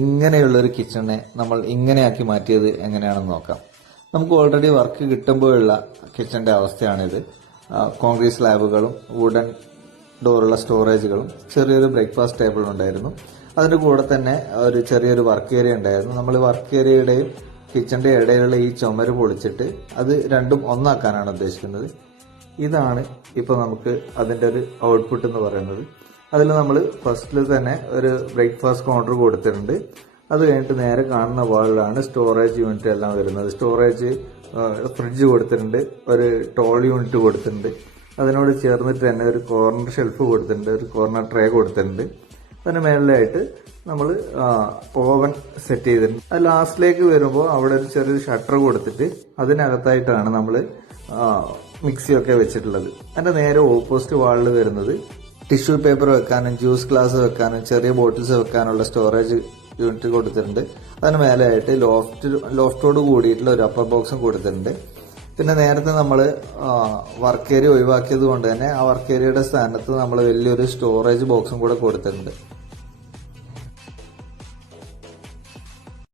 ഇങ്ങനെയുള്ളൊരു കിച്ചണിനെ നമ്മൾ ഇങ്ങനെയാക്കി മാറ്റിയത് എങ്ങനെയാണെന്ന് നോക്കാം. നമുക്ക് ഓൾറെഡി വർക്ക് കിട്ടുമ്പോഴുള്ള കിച്ചണിന്റെ അവസ്ഥയാണിത്. കോൺക്രീറ്റ് സ്ലാബുകളും വുഡൻ ഡോറുള്ള സ്റ്റോറേജുകളും ചെറിയൊരു ബ്രേക്ക്ഫാസ്റ്റ് ടേബിൾ ഉണ്ടായിരുന്നു. അതിന്റെ കൂടെ തന്നെ ഒരു ചെറിയൊരു വർക്ക് ഏരിയ ഉണ്ടായിരുന്നു. നമ്മൾ വർക്ക് ഏരിയയുടെയും കിച്ചണിന്റെ ഇടയിലുള്ള ഈ ചുമര് പൊളിച്ചിട്ട് അത് രണ്ടും ഒന്നാക്കാനാണ് ഉദ്ദേശിക്കുന്നത്. ഇതാണ് ഇപ്പൊ നമുക്ക് അതിന്റെ ഒരു ഔട്ട്പുട്ട് എന്ന് പറയുന്നത്. അതിൽ നമ്മൾ ഫസ്റ്റിൽ തന്നെ ഒരു ബ്രേക്ക്ഫാസ്റ്റ് കൗണ്ടർ കൊടുത്തിട്ടുണ്ട്. അത് കഴിഞ്ഞിട്ട് നേരെ കാണുന്ന വാളിലാണ് സ്റ്റോറേജ് യൂണിറ്റ് എല്ലാം വരുന്നത്. സ്റ്റോറേജ് ഫ്രിഡ്ജ് കൊടുത്തിട്ടുണ്ട്, ഒരു ടോൾ യൂണിറ്റ് കൊടുത്തിട്ടുണ്ട്. അതിനോട് ചേർന്നിട്ട് തന്നെ ഒരു കോർണർ ഷെൽഫ് കൊടുത്തിട്ടുണ്ട്, ഒരു കോർണർ ട്രേ കൊടുത്തിട്ടുണ്ട്. അതിന് മേളിലായിട്ട് നമ്മൾ ഓവൻ സെറ്റ് ചെയ്തിട്ടുണ്ട്. അത് ലാസ്റ്റിലേക്ക് വരുമ്പോൾ അവിടെ ഒരു ചെറിയൊരു ഷട്ടർ കൊടുത്തിട്ട് അതിനകത്തായിട്ടാണ് നമ്മൾ മിക്സിയൊക്കെ വെച്ചിട്ടുള്ളത്. അതിന്റെ നേരെ ഓപ്പോസിറ്റ് വാളിൽ വരുന്നത് ടിഷ്യൂ പേപ്പർ വെക്കാനും ജ്യൂസ് ഗ്ലാസ് വെക്കാനും ചെറിയ ബോട്ടിൽസ് വെക്കാനുള്ള സ്റ്റോറേജ് യൂണിറ്റ് കൊടുത്തിട്ടുണ്ട്. അതിന് മേലെയായിട്ട് ലോഫ്റ്റോട് കൂടിയിട്ടുള്ള ഒരു അപ്പർ ബോക്സും കൊടുത്തിട്ടുണ്ട്. പിന്നെ നേരത്തെ നമ്മൾ വർക്ക് ഏരിയ ഒഴിവാക്കിയത് കൊണ്ട് തന്നെ ആ വർക്ക് ഏരിയയുടെ സ്ഥാനത്ത് നമ്മൾ വലിയൊരു സ്റ്റോറേജ് ബോക്സും കൂടെ കൊടുത്തിട്ടുണ്ട്.